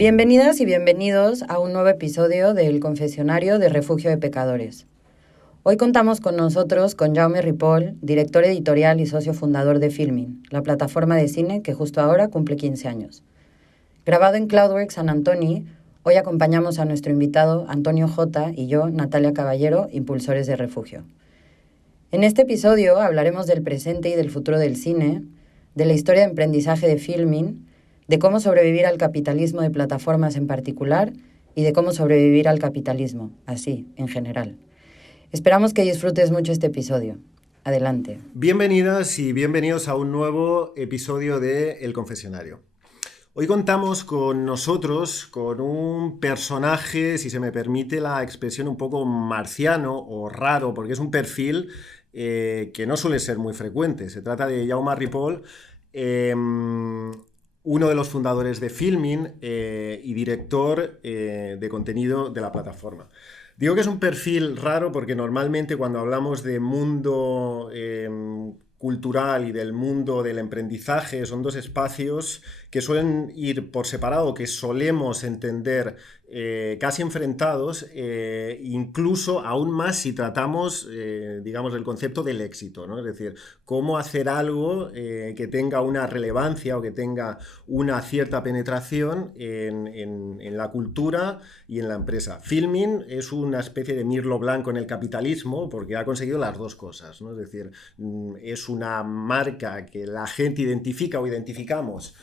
Bienvenidas y bienvenidos a un nuevo episodio del Confesionario de Refugio de Pecadores. Hoy contamos con nosotros con Jaume Ripoll, director editorial y socio fundador de Filmin, la plataforma de cine que justo ahora cumple 15 años. Grabado en Cloudworks San Antonio, hoy acompañamos a nuestro invitado Antonio J. y yo, Natalia Caballero, impulsores de Refugio. En este episodio hablaremos del presente y del futuro del cine, de la historia de aprendizaje de Filmin, de cómo sobrevivir al capitalismo de plataformas en particular y de cómo sobrevivir al capitalismo, así, en general. Esperamos que disfrutes mucho este episodio. Adelante. Bienvenidas y bienvenidos a un nuevo episodio de El Confesionario. Hoy contamos con nosotros con un personaje, si se me permite la expresión, un poco marciano o raro, porque es un perfil que no suele ser muy frecuente. Se trata de Jaume Ripoll, uno de los fundadores de Filmin y director de contenido de la plataforma. Digo que es un perfil raro porque normalmente cuando hablamos de mundo cultural y del mundo del emprendizaje son dos espacios que suelen ir por separado, que solemos entender casi enfrentados, incluso aún más si tratamos, digamos, el concepto del éxito, ¿no? Es decir, cómo hacer algo que tenga una relevancia o que tenga una cierta penetración en la cultura y en la empresa. Filmin es una especie de mirlo blanco en el capitalismo porque ha conseguido las dos cosas, ¿no? Es decir, es una marca que la gente identifica o identificamos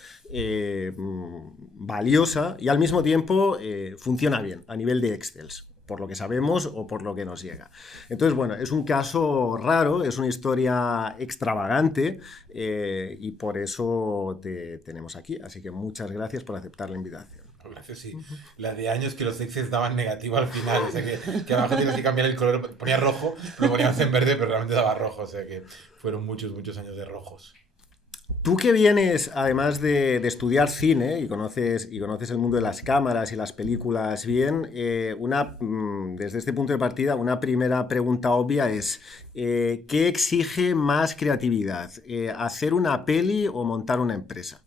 valiosa y al mismo tiempo funciona bien a nivel de Excel, por lo que sabemos o por lo que nos llega. Entonces, bueno, es un caso raro, es una historia extravagante y por eso te tenemos aquí. Así que muchas gracias por aceptar la invitación. Gracias, sí. La de años que los Excel daban negativo al final, o sea que abajo tienes que cambiar el color, ponía rojo, lo ponías en verde, pero realmente daba rojo, o sea que fueron muchos años de rojos. Tú que vienes, además de estudiar cine y conoces el mundo de las cámaras y las películas bien, desde este punto de partida, una primera pregunta obvia es, ¿qué exige más creatividad? ¿Hacer una peli o montar una empresa?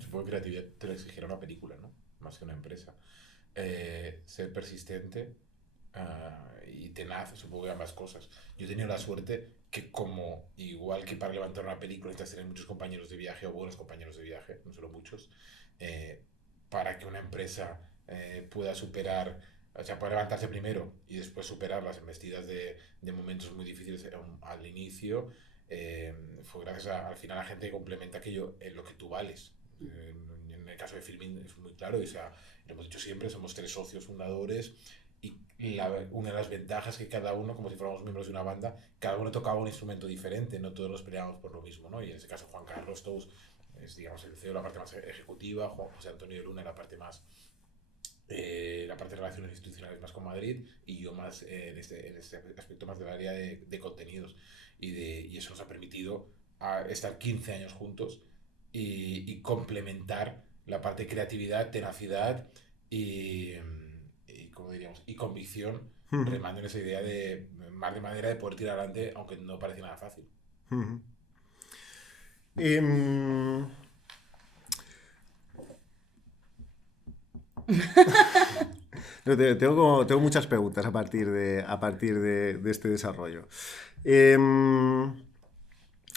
Supongo que creatividad te lo exigiera una película, ¿no? Más que una empresa. Ser persistente y tenaz, supongo que ambas cosas. Yo he tenido la suerte que como, igual que para levantar una película necesitas tener muchos compañeros de viaje o buenos compañeros de viaje, no solo muchos, eh, para que una empresa pueda superar, o sea, pueda levantarse primero y después superar las embestidas de momentos muy difíciles al inicio, fue gracias al final a gente que complementa aquello en lo que tú vales. En el caso de Filmin es muy claro, o sea, lo hemos dicho siempre, somos 3 socios fundadores y una de las ventajas que cada uno, como si fuéramos miembros de una banda, cada uno tocaba un instrumento diferente, no todos nos peleábamos por lo mismo, ¿no? Y en ese caso Juan Carlos Tous es, digamos, el CEO, la parte más ejecutiva, Juan José Antonio de Luna la parte más la parte de relaciones institucionales más con Madrid y yo más en este aspecto más del área de contenidos y eso nos ha permitido estar 15 años juntos y complementar la parte de creatividad, tenacidad y ¿cómo diríamos? Y convicción, remando en esa idea de más de manera de poder tirar adelante, aunque no parece nada fácil. Em, tengo muchas preguntas a partir de este desarrollo.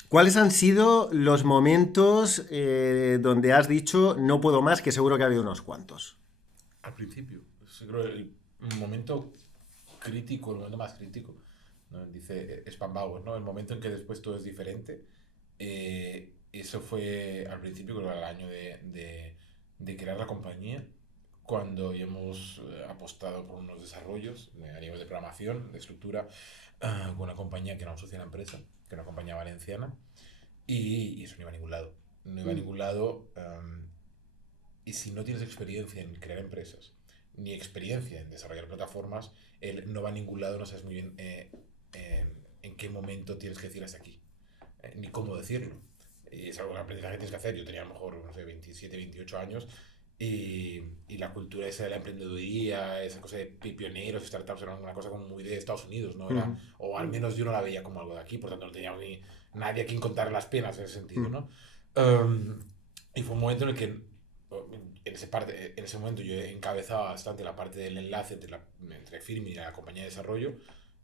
¿Cuáles han sido los momentos donde has dicho no puedo más? Que seguro que ha habido unos cuantos. Al principio, yo creo el momento crítico, el momento más crítico, ¿no? Dice Spambauer, ¿no? El momento en que después todo es diferente. Eso fue al principio, creo que era el año de crear la compañía, cuando ya hemos apostado por unos desarrollos a nivel de programación, de estructura, con una compañía que era un socio de la empresa, que era una compañía valenciana, y eso no iba a ningún lado. No iba a ningún lado. Y si no tienes experiencia en crear empresas, ni experiencia en desarrollar plataformas, no va a ningún lado, no sabes muy bien en qué momento tienes que decir hasta aquí, ni cómo decirlo. Y es algo que aprendizaje tienes que hacer. Yo tenía a lo mejor, no sé, 27, 28 años y la cultura esa de la emprendeduría, esa cosa de pioneros, startups, era una cosa como muy de Estados Unidos, ¿no? Era, o al menos yo no la veía como algo de aquí, por tanto no teníamos ni nadie a quien contar las penas en ese sentido, ¿no? Y fue un momento en el que, en ese momento yo encabezaba bastante la parte del enlace entre Firmin y la compañía de desarrollo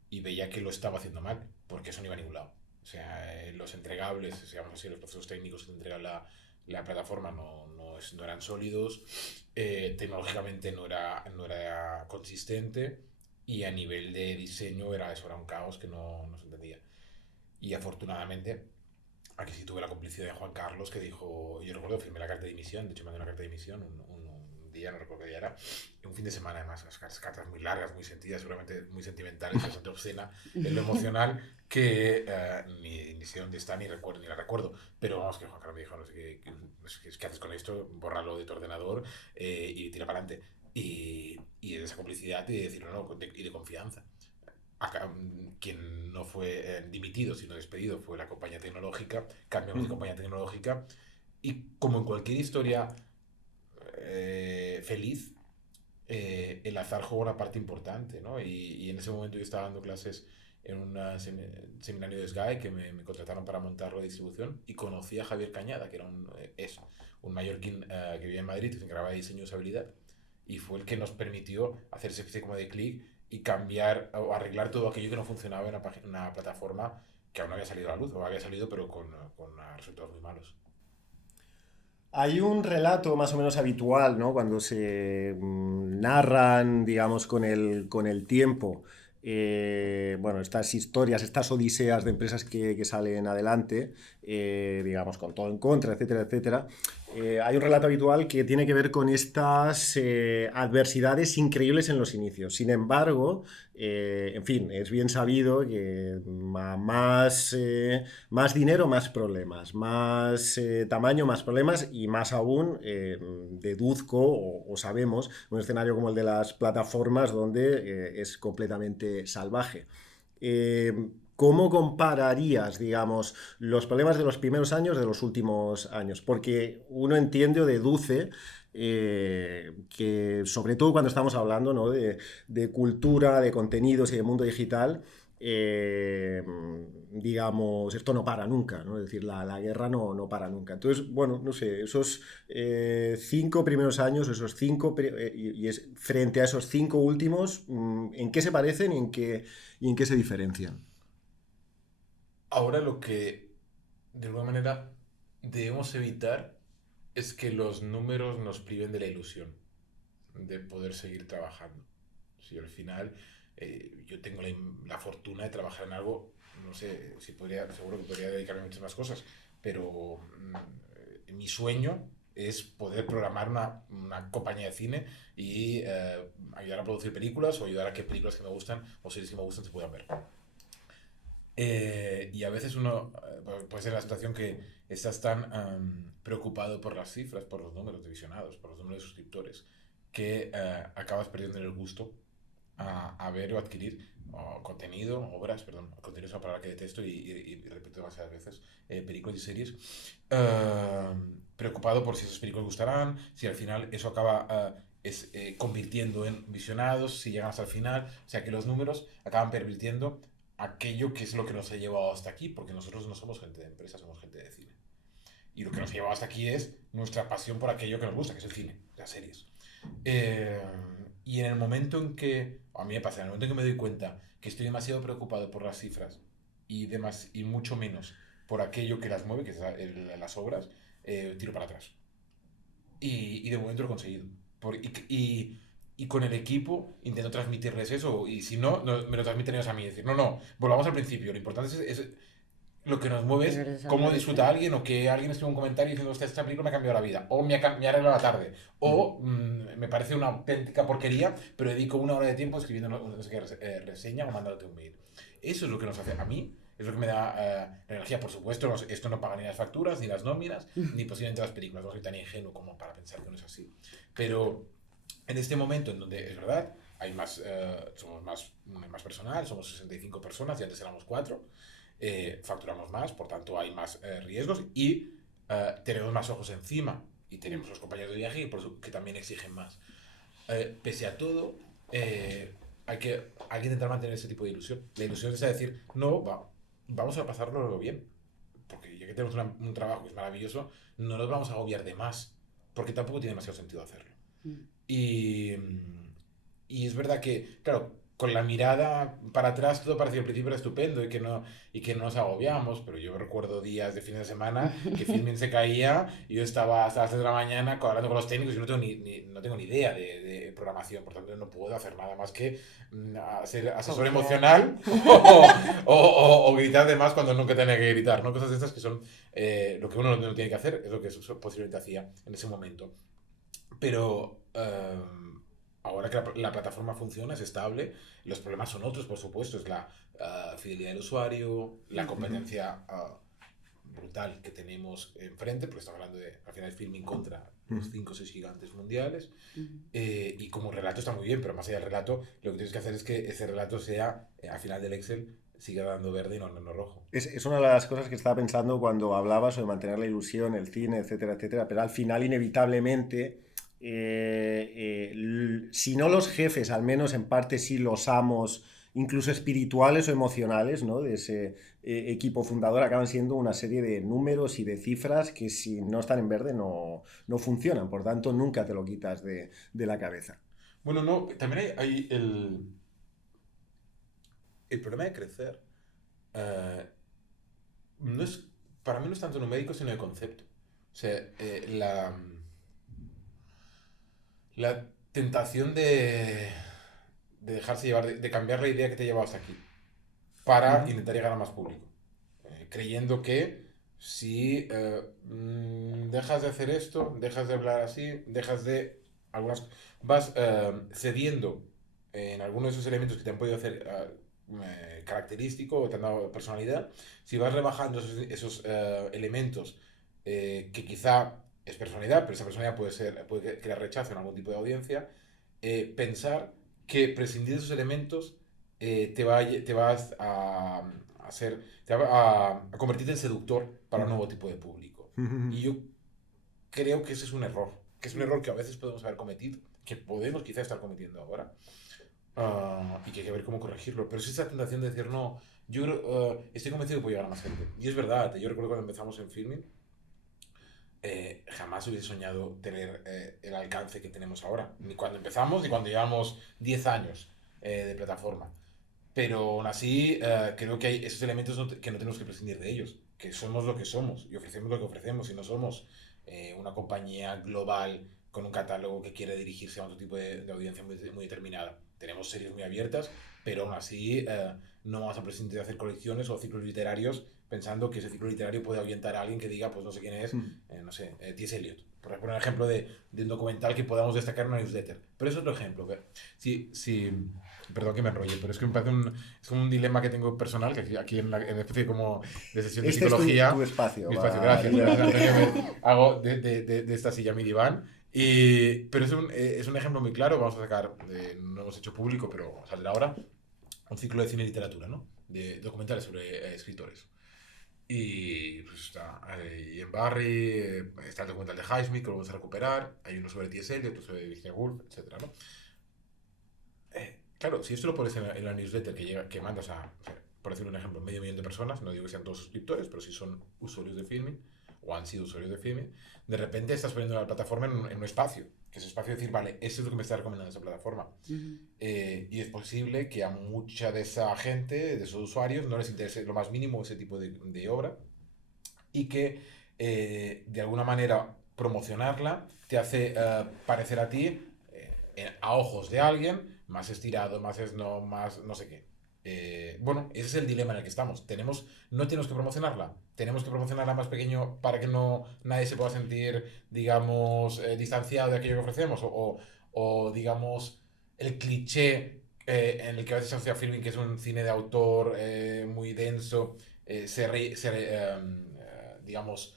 y veía que lo estaba haciendo mal, porque eso no iba a ningún lado. O sea, los entregables, digamos así, los procesos técnicos que entrega la plataforma no eran sólidos, tecnológicamente no era consistente y a nivel de diseño eso era un caos que no se entendía. Y afortunadamente, aquí sí tuve la complicidad de Juan Carlos que dijo, yo recuerdo, firmé la carta de dimisión, de hecho mandé una carta de dimisión un día, no recuerdo qué día era, un fin de semana además, las cartas muy largas, muy sentidas, seguramente muy sentimentales, bastante obscena en lo emocional, que ni sé dónde está, ni la recuerdo, pero vamos, que Juan Carlos me dijo, no sé qué haces con esto, bórralo de tu ordenador y tira para adelante. Y de esa complicidad de decirlo, no, y de confianza. Quien no fue dimitido, sino despedido, fue la compañía tecnológica. Cambiamos de compañía tecnológica y como en cualquier historia feliz, el azar juega una parte importante, ¿no? Y en ese momento yo estaba dando clases en un seminario de Sky que me contrataron para montar la distribución y conocí a Javier Cañada, que era un mallorquín que vivía en Madrid y se encargaba de diseño y usabilidad y fue el que nos permitió hacer ese especie como de clic y cambiar o arreglar todo aquello que no funcionaba en una plataforma que aún no había salido a la luz, o había salido pero con resultados muy malos. Hay un relato más o menos habitual, ¿no? Cuando se narran, digamos, con el tiempo, bueno, estas historias, estas odiseas de empresas que salen adelante, digamos, con todo en contra, etcétera, etcétera. Hay un relato habitual que tiene que ver con estas adversidades increíbles en los inicios. Sin embargo, en fin, es bien sabido que más dinero, más problemas, más tamaño, más problemas y más aún deduzco o sabemos un escenario como el de las plataformas donde es completamente salvaje. ¿Cómo compararías, digamos, los problemas de los primeros años de los últimos años? Porque uno entiende o deduce que, sobre todo cuando estamos hablando, ¿no? de cultura, de contenidos y de mundo digital, eh, digamos, esto no para nunca, ¿no? Es decir, la guerra no para nunca. Entonces, bueno, no sé, esos 5 primeros años, frente a esos 5 últimos, ¿en qué se parecen y en qué se diferencian? Ahora lo que de alguna manera debemos evitar es que los números nos priven de la ilusión de poder seguir trabajando. Si al final yo tengo la fortuna de trabajar en algo, no sé si podría, seguro que podría dedicarme a muchas más cosas, pero mi sueño es poder programar una compañía de cine y ayudar a producir películas o ayudar a que películas que me gustan o series que me gustan se puedan ver. Y a veces uno puede ser la situación que estás tan preocupado por las cifras, por los números de visionados, por los números de suscriptores, que acabas perdiendo el gusto a ver o adquirir contenido, obras, perdón, contenido es una palabra que detesto y repito demasiadas veces, películas y series, preocupado por si esas películas gustarán, si al final eso acaba convirtiendo en visionados, si llegan hasta el final, o sea que los números acaban pervirtiendo aquello que es lo que nos ha llevado hasta aquí, porque nosotros no somos gente de empresa, somos gente de cine. Y lo que nos ha llevado hasta aquí es nuestra pasión por aquello que nos gusta, que es el cine, las series. Eh, y en el momento en que, a mí me pasa, en el momento en que me doy cuenta que estoy demasiado preocupado por las cifras y mucho menos por aquello que las mueve, que es las obras, tiro para atrás. Y de momento lo he conseguido. Y con el equipo intento transmitirles eso. Y si no, me lo transmiten ellos a mí. Decir, no, volvamos al principio. Lo importante es lo que nos mueve es cómo disfruta alguien o que alguien escribe un comentario diciendo, hostia, esta película me ha cambiado la vida. O me ha arreglado la tarde. O me parece una auténtica porquería, pero dedico 1 hora de tiempo escribiendo no sé qué reseña o mandándote un mail. Eso es lo que nos hace a mí. Es lo que me da la energía, por supuesto. Esto no paga ni las facturas, ni las nóminas, ni posiblemente las películas. No soy tan ingenuo como para pensar que no es así. Pero en este momento en donde es verdad, somos más personal, somos 65 personas y antes éramos 4, facturamos más, por tanto hay más riesgos y tenemos más ojos encima y tenemos los compañeros de viaje que también exigen más. Pese a todo, hay que intentar mantener ese tipo de ilusión. La ilusión es decir, no, vamos a pasarlo bien. porque ya que tenemos un trabajo que es maravilloso, no nos vamos a agobiar de más, porque tampoco tiene demasiado sentido hacerlo. Y, y es verdad que, claro, con la mirada para atrás todo parecía al principio era estupendo y que no nos agobiamos, pero yo recuerdo días de fin de semana que Filmin se caía y yo estaba hasta las 3 de la mañana hablando con los técnicos y no tengo no tengo ni idea de programación, por tanto no puedo hacer nada más que ser asesor emocional o gritar de más cuando nunca tenía que gritar, ¿no? Cosas de estas que son lo que uno no tiene que hacer, es lo que posiblemente hacía en ese momento. Pero ahora que la plataforma funciona, es estable, los problemas son otros, por supuesto, es la fidelidad del usuario, la competencia brutal que tenemos enfrente, porque estamos hablando de, al final, Filmin contra los 5 o 6 gigantes mundiales, y como relato está muy bien, pero más allá del relato, lo que tienes que hacer es que ese relato sea, al final del Excel, siga dando verde y no rojo. Es una de las cosas que estaba pensando cuando hablabas sobre mantener la ilusión, el cine, etcétera, etcétera, pero al final, inevitablemente, si no los jefes, al menos en parte sí los amos, incluso espirituales o emocionales, ¿no? De ese equipo fundador, acaban siendo una serie de números y de cifras que si no están en verde no funcionan, por tanto nunca te lo quitas de la cabeza. Bueno, no, también hay el problema de crecer. eh, no es, para mí no es tanto numérico, sino de concepto. O sea, la tentación de dejarse llevar, de cambiar la idea que te llevaba hasta aquí para intentar llegar a más público. Creyendo que si dejas de hacer esto, dejas de hablar así, dejas de algunas, vas cediendo en algunos de esos elementos que te han podido hacer característico o te han dado personalidad, si vas rebajando esos elementos que quizá es personalidad, pero esa personalidad puede crear rechazo en algún tipo de audiencia, pensar que prescindir de esos elementos te vas a ser, te va a convertirte en seductor para un nuevo tipo de público. Y yo creo que ese es un error, que es un error que a veces podemos haber cometido, que podemos quizá estar cometiendo ahora, y que hay que ver cómo corregirlo. Pero es esa tentación de decir, no, yo estoy convencido que puedo llegar a más gente. Y es verdad, yo recuerdo cuando empezamos en Filming, jamás hubiese soñado tener el alcance que tenemos ahora, ni cuando empezamos, ni cuando llevamos 10 años de plataforma. Pero aún así, creo que hay esos elementos que no tenemos que prescindir de ellos, que somos lo que somos y ofrecemos lo que ofrecemos y no somos una compañía global con un catálogo que quiere dirigirse a otro tipo de audiencia muy determinada. Tenemos series muy abiertas, pero aún así no vamos a prescindir de hacer colecciones o ciclos literarios pensando que ese ciclo literario puede ahuyentar a alguien que diga, pues no sé quién es, no sé, T.S. Eliot. Por poner un ejemplo de un documental que podamos destacar en una newsletter. Pero eso es otro ejemplo. Perdón que me enrolle, pero es que me parece es como un dilema que tengo personal, que aquí en la especie como de sesión de psicología. Es tu espacio. Mi espacio, gracias. Antonio, hago de esta silla mi diván. Pero es un ejemplo muy claro. Vamos a sacar, no hemos hecho público, pero saldrá ahora, un ciclo de cine y literatura, ¿no? De documentales sobre escritores. Y pues está en Barry, está el documental de Highsmith, que lo vamos a recuperar. Hay uno sobre T.S. Eliot, otro sobre Virginia Woolf, etc. ¿no? Claro, si esto lo pones en la newsletter que mandas por decir un ejemplo, 500.000 de personas, no digo que sean todos suscriptores, pero si son usuarios de Filmin, o han sido usuarios de Filmin, de repente estás poniendo la plataforma en un espacio, que es el espacio de decir, vale, esto es lo que me está recomendando esa plataforma. Y es posible que a mucha de esa gente, de esos usuarios, no les interese lo más mínimo ese tipo de obra, y que de alguna manera promocionarla te hace parecer a ti, a ojos de alguien, más estirado, más no sé qué. Bueno, ese es el dilema en el que estamos. No tenemos que promocionarla. Tenemos que promocionarla más pequeño para que nadie se pueda sentir, digamos, distanciado de aquello que ofrecemos. O digamos, el cliché en el que a veces se asocia a Filming, que es un cine de autor muy denso, digamos,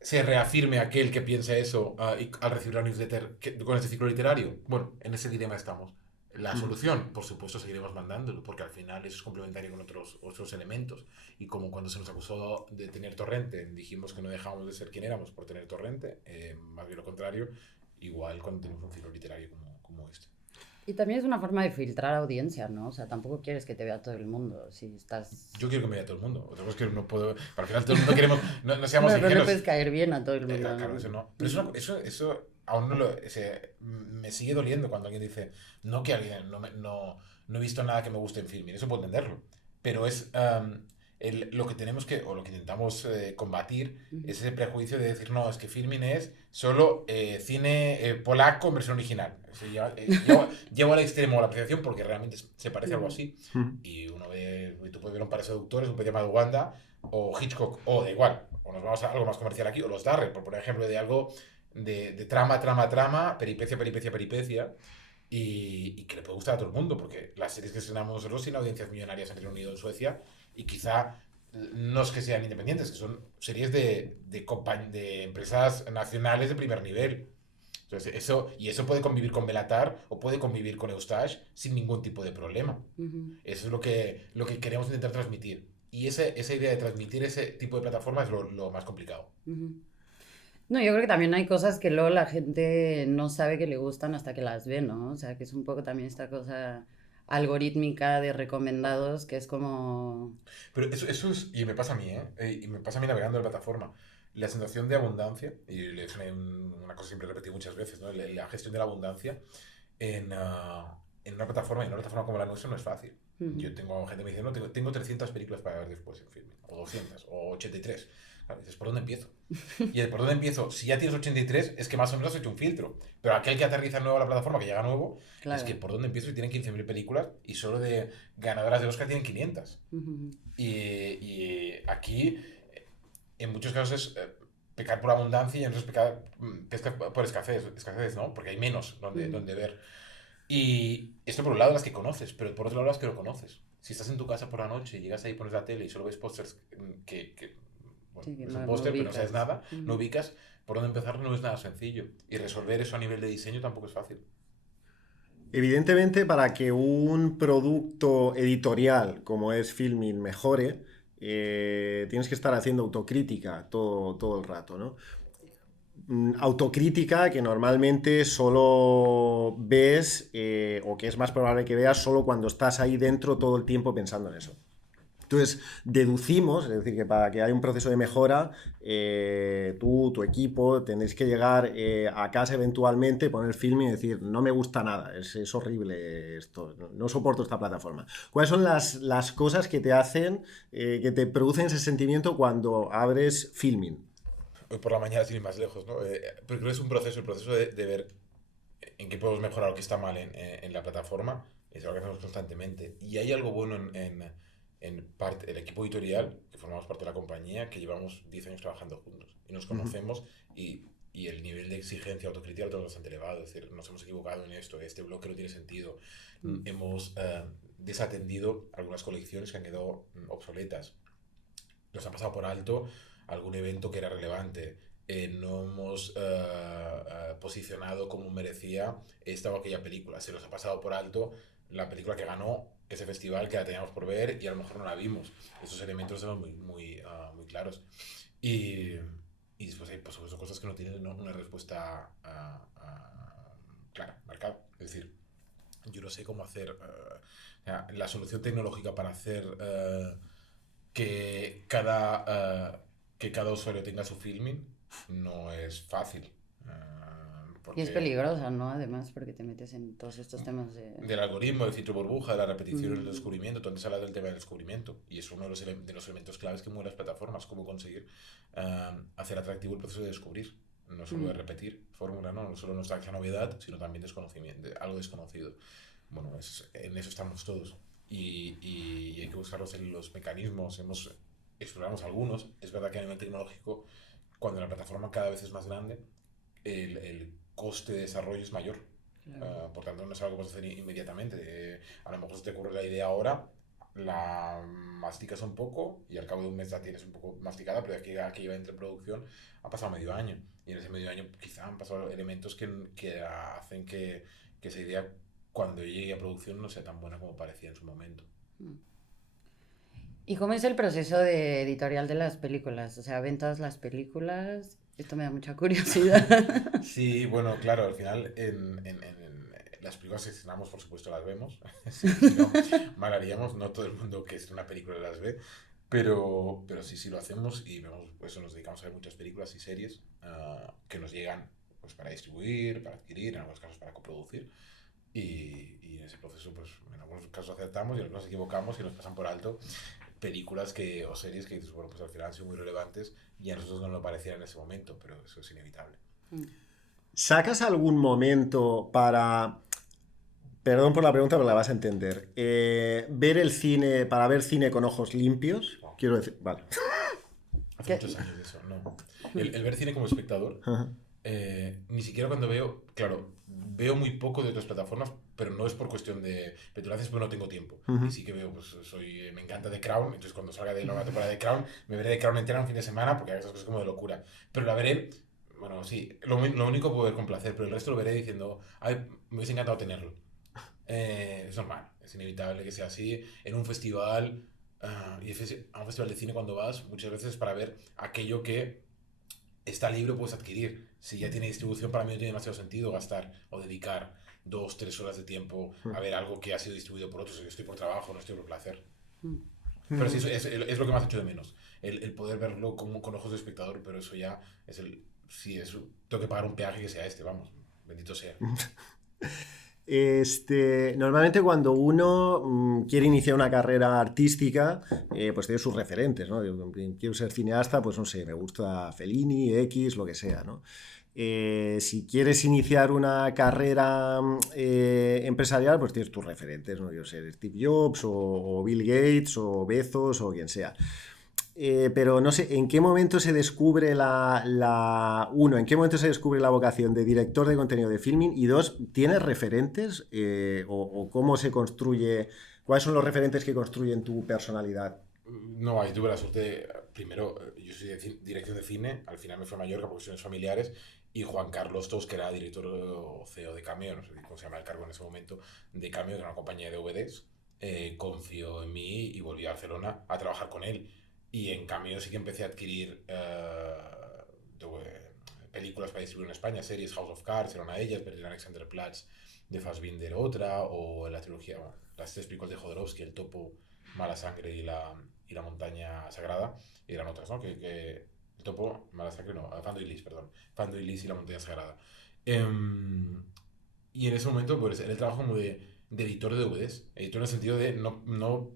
se reafirme aquel que piensa eso y al recibir la newsletter con este ciclo literario. Bueno, en ese dilema estamos. La solución, por supuesto, seguiremos mandándolo, porque al final eso es complementario con otros elementos. Y como cuando se nos acusó de tener torrente, dijimos que no dejábamos de ser quien éramos por tener torrente, más bien lo contrario, igual cuando tenemos un ciclo literario como este. Y también es una forma de filtrar audiencia, ¿no? O sea, tampoco quieres que te vea todo el mundo. Si estás... Yo quiero que me vea todo el mundo. Otra cosa es que no puedo. Al final todo el mundo queremos. No seamos No, no le ingenuos. puedes caer bien a todo el mundo, Claro, ¿no? eso no. Pero eso aún no lo. Me sigue doliendo cuando alguien dice. No que alguien. No he visto nada que me guste en Filmin. Eso puedo entenderlo. Pero es. Lo que tenemos que. O lo que intentamos combatir. Es ese prejuicio de decir, no, es que Filmin es solo cine polaco en versión original. O sea, llevo al extremo la apreciación porque realmente se parece a algo así. Y uno ve. Tú puedes ver un par de seductores, un pez llamado Wanda o Hitchcock, o da igual, o nos vamos a algo más comercial aquí, o los Darrell, por poner ejemplo de algo de trama, peripecia, y que le puede gustar a todo el mundo, porque las series que estrenamos nosotros tienen audiencias millonarias en Reino Unido, en Suecia, y quizá no es que sean independientes, que son series de empresas nacionales de primer nivel. Entonces, eso puede convivir con Bellatar o puede convivir con Eustache sin ningún tipo de problema. Eso es lo que queremos intentar transmitir. Y esa idea de transmitir ese tipo de plataforma es lo más complicado. No, yo creo que también hay cosas que luego la gente no sabe que le gustan hasta que las ve, ¿no? O sea, que es un poco también esta cosa algorítmica de recomendados, que es como... Pero eso es, y me pasa a mí, y me pasa a mí navegando la plataforma, la sensación de abundancia, y es una cosa que siempre he repetido muchas veces, ¿no? La gestión de la abundancia en una plataforma como la nuestra no es fácil. Yo tengo gente que me dice, no, tengo 300 películas para ver después en film, o 200, o 83. Claro, dices, ¿por dónde empiezo? Y el por dónde empiezo, si ya tienes 83, es que más o menos has hecho un filtro. Pero aquel que aterriza nuevo a la plataforma, que llega nuevo, Claro. es que por dónde empiezo si tienen 15.000 películas y solo de ganadoras de Oscar tienen 500. Y aquí, en muchos casos, es pecar por abundancia y en otros pecar por escasez, ¿no? Porque hay menos donde ver. Y esto por un lado las que conoces, pero por otro lado las que no conoces. Si estás en tu casa por la noche y llegas ahí, pones la tele y solo ves pósters bueno, Sí, que es no un póster, pero no ubicas. sabes nada, no ubicas, por dónde empezar no es nada sencillo. Y resolver eso a nivel de diseño tampoco es fácil. Evidentemente, para que un producto editorial como es Filmin mejore, tienes que estar haciendo autocrítica todo el rato, ¿no? Autocrítica que normalmente solo ves o que es más probable que veas solo cuando estás ahí dentro todo el tiempo pensando en eso. Entonces, deducimos, es decir, que para que haya un proceso de mejora, tú, tu equipo, tendréis que llegar a casa eventualmente, poner el film y decir, no me gusta nada, es horrible esto, no soporto esta plataforma. ¿Cuáles son las cosas que te hacen, que te producen ese sentimiento cuando abres Filmin? Hoy por la mañana, sin ir más lejos, ¿no? Pero creo que es el proceso de ver en qué podemos mejorar lo que está mal en la plataforma, es algo que hacemos constantemente. Y hay algo bueno en parte, el equipo editorial, que formamos parte de la compañía, que llevamos 10 años trabajando juntos y nos conocemos y el nivel de exigencia autocrítica lo tenemos bastante elevado. Es decir, nos hemos equivocado en esto, este bloque no tiene sentido. Hemos desatendido algunas colecciones que han quedado obsoletas. Nos ha pasado por alto algún evento que era relevante. No hemos posicionado como merecía esta o aquella película. Se nos ha pasado por alto la película que ganó ese festival que la teníamos por ver y a lo mejor no la vimos. Esos elementos son muy claros. Y, y después hay pues, cosas que no tienen una respuesta clara, marcada. Es decir, yo no sé cómo hacer la solución tecnológica para hacer que cada usuario tenga su filming no es fácil. Y es Porque peligrosa, ¿no? Además, porque te metes en todos estos temas de... del algoritmo, del filtro burbuja, de la repetición y el descubrimiento, tú antes hablas del tema del descubrimiento y es uno de los elementos claves que mueven las plataformas, cómo conseguir hacer atractivo el proceso de descubrir, no solo de repetir fórmula, no solo nuestra novedad, sino también desconocimiento, algo desconocido. Bueno, en eso estamos todos y hay que buscar los mecanismos, exploramos algunos, es verdad que a nivel tecnológico, cuando la plataforma cada vez es más grande, el coste de desarrollo es mayor. Claro. Por tanto, no es algo que puedes hacer inmediatamente. A lo mejor se te ocurre la idea ahora, la masticas un poco y al cabo de un mes la tienes un poco masticada, pero de aquí a que lleva entre producción ha pasado medio año. Y en ese medio año quizá han pasado elementos que hacen que esa idea, cuando llegue a producción, no sea tan buena como parecía en su momento. ¿Y cómo es el proceso de editorial de las películas? O sea, ¿ven todas las películas? Esto me da mucha curiosidad. Sí, bueno, claro, al final las películas que estrenamos, por supuesto, las vemos. Si no, mal haríamos. No todo el mundo que estrena una película las ve. Pero sí lo hacemos y vemos, pues, nos dedicamos a ver muchas películas y series que nos llegan pues, para distribuir, para adquirir, en algunos casos para coproducir. Y en ese proceso, pues, en algunos casos acertamos y en otros nos equivocamos y nos pasan por alto películas o series que, bueno, pues al final han sido muy relevantes y a nosotros no nos lo parecían en ese momento, pero eso es inevitable. ¿Sacas algún momento para, perdón por la pregunta, pero la vas a entender, ver el cine, para ver cine con ojos limpios? Wow. Quiero decir, vale. Hace muchos años de eso, no. El ver cine como espectador, ni siquiera cuando veo, claro, veo muy poco de otras plataformas, pero no es por cuestión de, pero tú lo haces porque no tengo tiempo. Y sí que veo, pues me encanta The Crown, entonces cuando salga de la nueva temporada de The Crown, me veré The Crown entera un fin de semana porque hay esas cosas como de locura. Pero la veré, bueno, sí, lo único puedo ver con placer, pero el resto lo veré diciendo, ay, me hubiese encantado tenerlo. Es normal, es inevitable que sea así. En un festival, y a un festival de cine cuando vas, muchas veces para ver aquello que está libre puedes adquirir. Si ya tiene distribución, para mí no tiene demasiado sentido gastar o dedicar 2-3 horas de tiempo a ver algo que ha sido distribuido por otros. Yo estoy por trabajo, no estoy por placer. Pero sí, es lo que más echo de menos. El poder verlo con ojos de espectador, pero eso ya es sí, tengo que pagar un peaje que sea vamos, bendito sea. Normalmente cuando uno quiere iniciar una carrera artística, pues tiene sus referentes, ¿no? Yo, quiero ser cineasta, pues no sé, me gusta Fellini, X, lo que sea, ¿no? Si quieres iniciar una carrera empresarial, pues tienes tus referentes, ¿no? Yo sé, Steve Jobs o Bill Gates o Bezos o quien sea. Pero no sé, ¿en qué momento se descubre ¿en qué momento se descubre la vocación de director de contenido de filming? Y dos, ¿tienes referentes? O cómo se construye, ¿cuáles son los referentes que construyen tu personalidad? No, ahí tuve la suerte. Primero, yo soy de dirección de cine, al final me fue a Mallorca por cuestiones familiares, y Juan Carlos Tos, que era director o CEO de Cameo, no sé cómo se llama el cargo en ese momento, de Cameo, que era una compañía de DVDs, confió en mí y volví a Barcelona a trabajar con él. Y en Cameo sí que empecé a adquirir películas para distribuir en España, series. House of Cards era una de ellas, Berlin Alexanderplatz de Fassbinder otra, o la trilogía, bueno, las 3 películas de Jodorowsky, El Topo, Mala Sangre y la Montaña Sagrada, eran otras, ¿no? El Topo, Mala Sangre, no, Fando y Lis, perdón. Fando y Lis y la Montaña Sagrada. Y en ese momento, pues, era el trabajo como de editor de DVDs. Editor en el sentido de no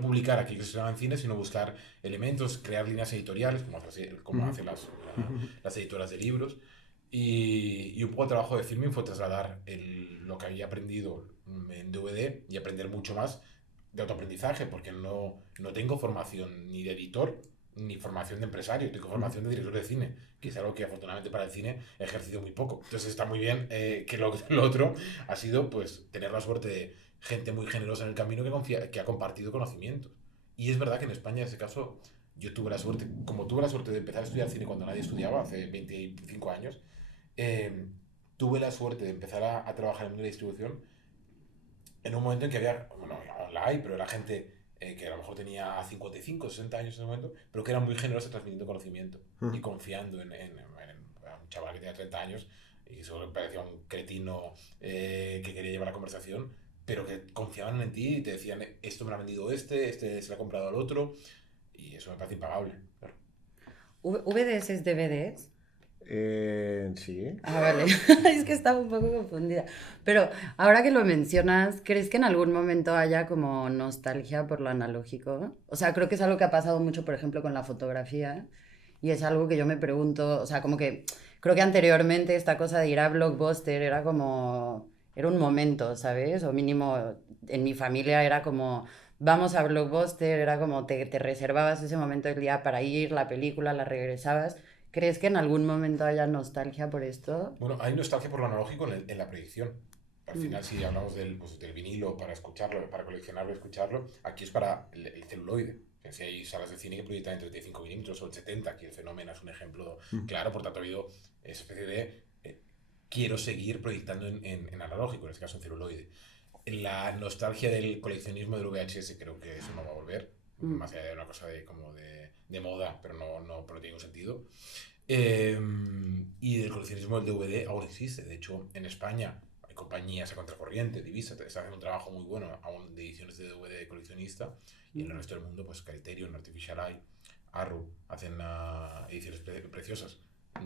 publicar aquello que se llama en cine, sino buscar elementos, crear líneas editoriales, como hacen las editoras de libros. Y un poco el trabajo de filming fue trasladar lo que había aprendido en DVD y aprender mucho más de autoaprendizaje, porque no tengo formación ni de editor ni formación de empresario, tengo formación de director de cine, que es algo que afortunadamente para el cine he ejercido muy poco. Entonces está muy bien que lo otro ha sido pues tener la suerte de gente muy generosa en el camino que ha compartido conocimientos. Y es verdad que en España en ese caso yo tuve la suerte, como tuve la suerte de empezar a estudiar cine cuando nadie estudiaba, hace 25 años, tuve la suerte de empezar a trabajar en una distribución en un momento en que bueno, aún la hay, pero era gente que a lo mejor tenía 55, 60 años en ese momento, pero que era muy generosa transmitiendo conocimiento y confiando en un chaval que tenía 30 años y solo parecía un cretino que quería llevar la conversación, pero que confiaban en ti y te decían, esto me lo ha vendido este se lo ha comprado al otro, y eso me parece impagable. Claro. ¿VDs es DVDs? Sí. Ah, vale. Es que estaba un poco confundida. Pero ahora que lo mencionas, ¿crees que en algún momento haya como nostalgia por lo analógico? O sea, creo que es algo que ha pasado mucho, por ejemplo, con la fotografía. Y es algo que yo me pregunto, o sea, como que creo que anteriormente esta cosa de ir a Blockbuster era como, era un momento, ¿sabes? O mínimo en mi familia era como, vamos a Blockbuster, era como te reservabas ese momento del día para ir, la película, la regresabas. ¿Crees que en algún momento haya nostalgia por esto? Bueno, hay nostalgia por lo analógico en la proyección. Al final, si hablamos del vinilo para escucharlo, para coleccionarlo, escucharlo, aquí es para el celuloide. Si hay salas de cine que proyectan en 35 milímetros o el 70, aquí el fenómeno es un ejemplo claro. Por tanto, ha habido esa especie de quiero seguir proyectando en analógico, en este caso en celuloide. La nostalgia del coleccionismo del VHS creo que eso no va a volver, más allá de una cosa de moda, pero no tiene ningún sentido. Y del coleccionismo del DVD aún existe. De hecho, en España, compañías a contracorriente, Divisa, está haciendo un trabajo muy bueno aún de ediciones de DVD coleccionista, y en el resto del mundo, pues Criterion, Artificial Eye, Arrow, hacen ediciones preciosas.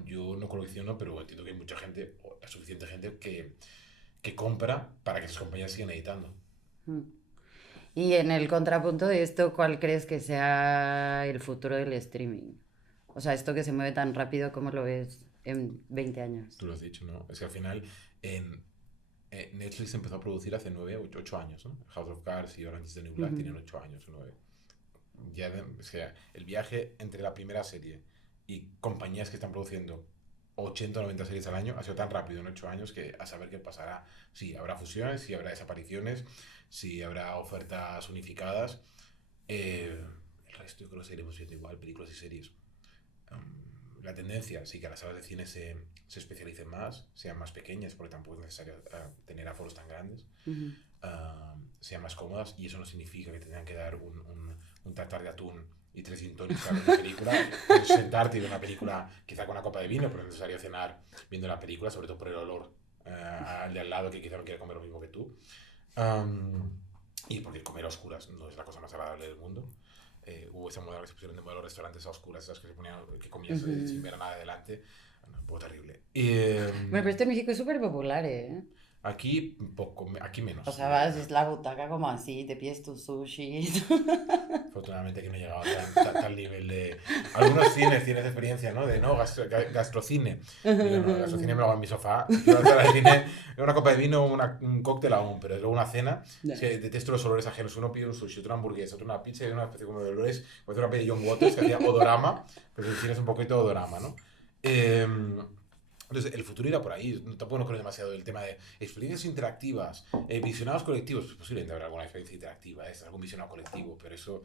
Yo no colecciono, pero entiendo que hay mucha gente, o hay suficiente gente que compra para que sus compañías sigan editando. Y en el contrapunto de esto, ¿cuál crees que sea el futuro del streaming? O sea, esto que se mueve tan rápido, ¿cómo lo ves en 20 años? Tú lo has dicho, ¿no? Es que al final Netflix empezó a producir hace 8 años, ¿no? House of Cards y Orange is the New Black tienen 8 años o 9. Ya o sea, el viaje entre la primera serie y compañías que están produciendo 80 o 90 series al año ha sido tan rápido en 8 años que a saber qué pasará. Sí, habrá fusiones, sí habrá desapariciones, sí habrá ofertas unificadas. El resto yo creo que seguiremos viendo igual, películas y series. La tendencia, sí, que las salas de cine se especialicen más, sean más pequeñas, porque tampoco es necesario tener aforos tan grandes, sean más cómodas, y eso no significa que tengan que dar un tartar de atún y 3 gin tonics para ver una película. Puedes sentarte y ver una película quizá con una copa de vino, pero es necesario cenar viendo la película, sobre todo por el olor al de al lado, que quizá no quiere comer lo mismo que tú. Y porque comer a oscuras no es la cosa más agradable del mundo. Hubo esa moda que se pusieron de moda los restaurantes a oscuras, esas que se ponían, que comías sin ver a nada adelante. Un poco terrible. Bueno, pero esto en México es súper popular, ¿eh? Aquí poco, aquí menos. O sea, vas, es la butaca como así, te pides tu sushi. Afortunadamente que no he llegado a tal nivel de... Algunos cines de experiencia, ¿no? De no, gastrocine. Digo, no, gastrocine me lo hago en mi sofá. Yo al cine, una copa de vino, un cóctel aún, pero luego una cena. Es que detesto los olores ajenos. Uno pide un sushi, otro una hamburguesa, otro una pizza y una especie como de olores. Pues una peli de John Waters que hacía odorama, pues el cine es un poquito odorama, ¿no? Entonces, el futuro irá por ahí. Tampoco no creo demasiado el tema de experiencias interactivas, visionados colectivos. Pues posiblemente habrá alguna experiencia interactiva, algún visionado colectivo, pero eso...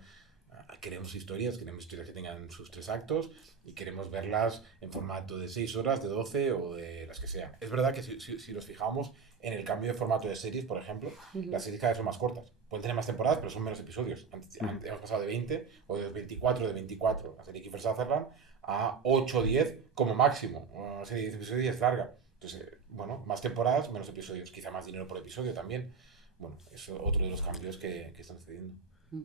queremos historias que tengan sus 3 actos y queremos verlas en formato de 6 horas, de 12 o de las que sean. Es verdad que si nos fijamos en el cambio de formato de series, por ejemplo, las series cada vez son más cortas. Pueden tener más temporadas, pero son menos episodios. Antes hemos pasado de 20 o de 24, la serie Kiefer Sutherland, a 8 o 10 como máximo. Una serie de 10 episodios ya es larga. Entonces, bueno, más temporadas, menos episodios. Quizá más dinero por episodio también. Bueno, es otro de los cambios que están sucediendo.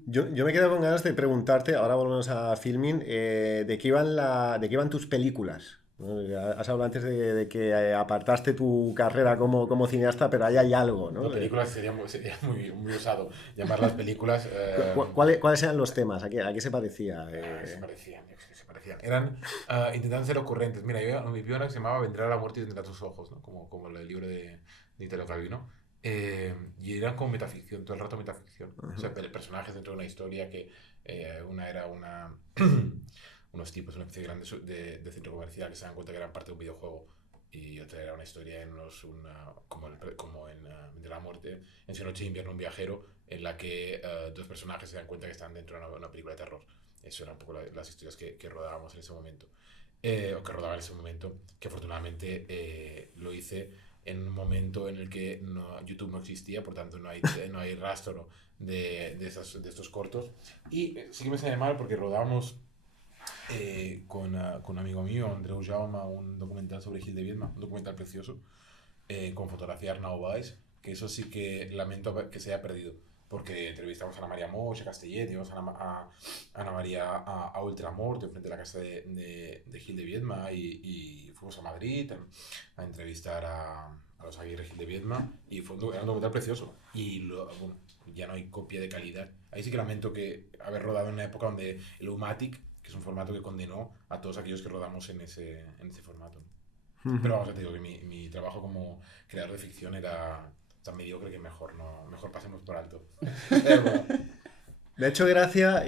Yo me quedo con ganas de preguntarte, ahora volvemos a Filmin, de qué iban tus películas. Has hablado antes de que apartaste tu carrera como cineasta, pero ahí hay algo, ¿no? Películas sería muy osado llamarlas películas. ¿Cuáles eran los temas? ¿A qué se parecía? Se parecían. Eran intentando ser ocurrentes. Mira, mi una que se llamaba Vendrá la muerte y tendrá tus ojos, ¿no? Como el libro de Italo Calvino. Y eran como metaficción, todo el rato metaficción. O sea, personajes dentro de una historia que una era unos tipos, una especie de centro comercial que se dan cuenta que eran parte de un videojuego, y otra era una historia en como en de la muerte, en Su noche de invierno, un viajero, en la que 2 personajes se dan cuenta que están dentro de una película de terror. Eso eran un poco las historias que rodábamos en ese momento, o que rodaba en ese momento, que afortunadamente lo hice en un momento en el que YouTube no existía, por tanto no hay rastro de estos cortos. Y sí que me sale mal porque rodábamos con un amigo mío, Andreu Jaume, un documental sobre Gil de Viedma, un documental precioso, con fotografía de Arnau Valls, que eso sí que lamento que se haya perdido, porque entrevistamos a Ana María Moix, a Castellet, llevamos a Ana María a Ultramort, frente a la casa de Gil de Viedma, y fuimos a Madrid a entrevistar a los Aguirre Gil de Viedma, y era un documental precioso. Y bueno, ya no hay copia de calidad. Ahí sí que lamento que haber rodado en una época donde el Umatic, que es un formato que condenó a todos aquellos que rodamos en ese formato. Pero vamos, te digo que mi trabajo como creador de ficción era tan mediocre que mejor pasemos por alto. Me ha hecho gracia,